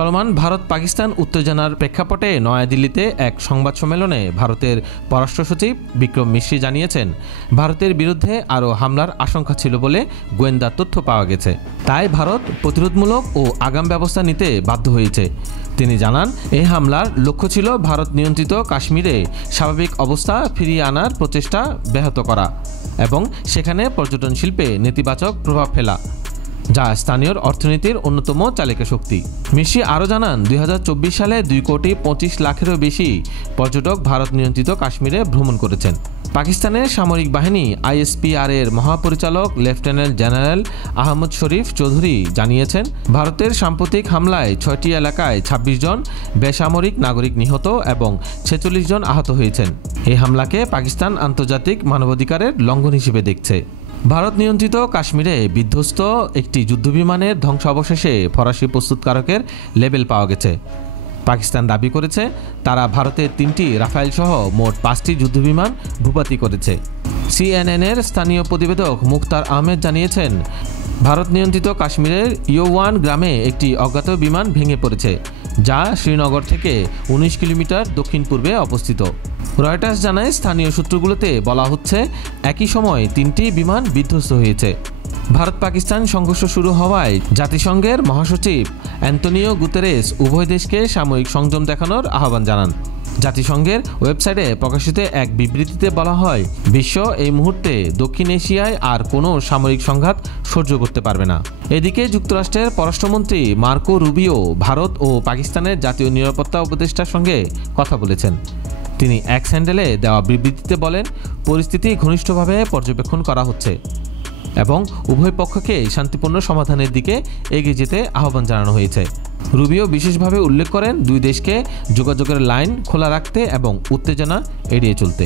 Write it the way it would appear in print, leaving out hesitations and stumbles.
চলমান ভারত পাকিস্তান উত্তেজনার প্রেক্ষাপটে নয়াদিল্লিতে এক সংবাদ সম্মেলনে ভারতের পররাষ্ট্র সচিব বিক্রম মিশ্রি জানিয়েছেন, ভারতের বিরুদ্ধে আরও হামলার আশঙ্কা ছিল বলে গোয়েন্দা তথ্য পাওয়া গেছে। তাই ভারত প্রতিরোধমূলক ও আগাম ব্যবস্থা নিতে বাধ্য হয়েছে। তিনি জানান, এই হামলার লক্ষ্য ছিল ভারত নিয়ন্ত্রিত কাশ্মীরে স্বাভাবিক অবস্থা ফিরিয়ে আনার প্রচেষ্টা ব্যাহত করা এবং সেখানে পর্যটন শিল্পে নেতিবাচক প্রভাব ফেলা, যা স্থানীয় অর্থনীতির অন্যতম চালিকা শক্তি। মিশ্রি আরও জানান, 2024 সালে 2,25,00,000-এরও বেশি পর্যটক ভারত নিয়ন্ত্রিত কাশ্মীরে ভ্রমণ করেছেন। পাকিস্তানের সামরিক বাহিনী ISPR-এর মহাপরিচালক লেফটেন্যান্ট জেনারেল আহমদ শরীফ চৌধুরী জানিয়েছেন, ভারতের সাম্প্রতিক হামলায় 6টি এলাকায় 26 জন বেসামরিক নাগরিক নিহত এবং 46 জন আহত হয়েছেন। এই হামলাকে পাকিস্তান আন্তর্জাতিক মানবাধিকারের লঙ্ঘন হিসেবে দেখছে। ভারত নিয়ন্ত্রিত কাশ্মীরে বিধ্বস্ত একটি যুদ্ধবিমানের ধ্বংসাবশেষে ফরাসি প্রস্তুতকারকের লেবেল পাওয়া গেছে। পাকিস্তান দাবি করেছে, তারা ভারতের 3টি রাফায়েল সহ মোট 5টি যুদ্ধবিমান ভূপাতি করেছে। CNN-এর স্থানীয় প্রতিবেদক মুখতার আহমেদ জানিয়েছেন, ভারত নিয়ন্ত্রিত কাশ্মীরের ইয়োওয়ান গ্রামে একটি অজ্ঞাত বিমান ভেঙে পড়েছে, যা শ্রীনগর থেকে 19 কিলোমিটার দক্ষিণ পূর্বে অবস্থিত। রয়টার্স জানায়, স্থানীয় সূত্রগুলোতে বলা হচ্ছে, একই সময় 3টি বিমান বিধ্বস্ত হয়েছে। ভারত পাকিস্তান সংঘর্ষ শুরু হওয়ায় জাতিসংঘের মহাসচিব অ্যান্টোনিও গুতেরেস উভয় দেশকে সাময়িক সংযম দেখানোর আহ্বান জানান। জাতিসংঘের ওয়েবসাইটে প্রকাশিত এক বিবৃতিতে বলা হয়, বিশ্ব এই মুহূর্তে দক্ষিণ এশিয়ায় আর কোনো সামরিক সংঘাত সহ্য করতে পারবে না। এদিকে যুক্তরাষ্ট্রের পররাষ্ট্রমন্ত্রী মার্কো রুবিও ভারত ও পাকিস্তানের জাতীয় নিরাপত্তা উপদেষ্টার সঙ্গে কথা বলেছেন। তিনি এক হ্যান্ডেলে দেওয়া বিবৃতিতে বলেন, পরিস্থিতি ঘনিষ্ঠভাবে পর্যবেক্ষণ করা হচ্ছে এবং উভয় পক্ষকে শান্তিপূর্ণ সমাধানের দিকে এগিয়ে যেতে আহ্বান জানানো হয়েছে। রুবিও বিশেষভাবে উল্লেখ করেন, দুই দেশকে যোগাযোগের লাইন খোলা রাখতে এবং উত্তেজনা এড়িয়ে চলতে।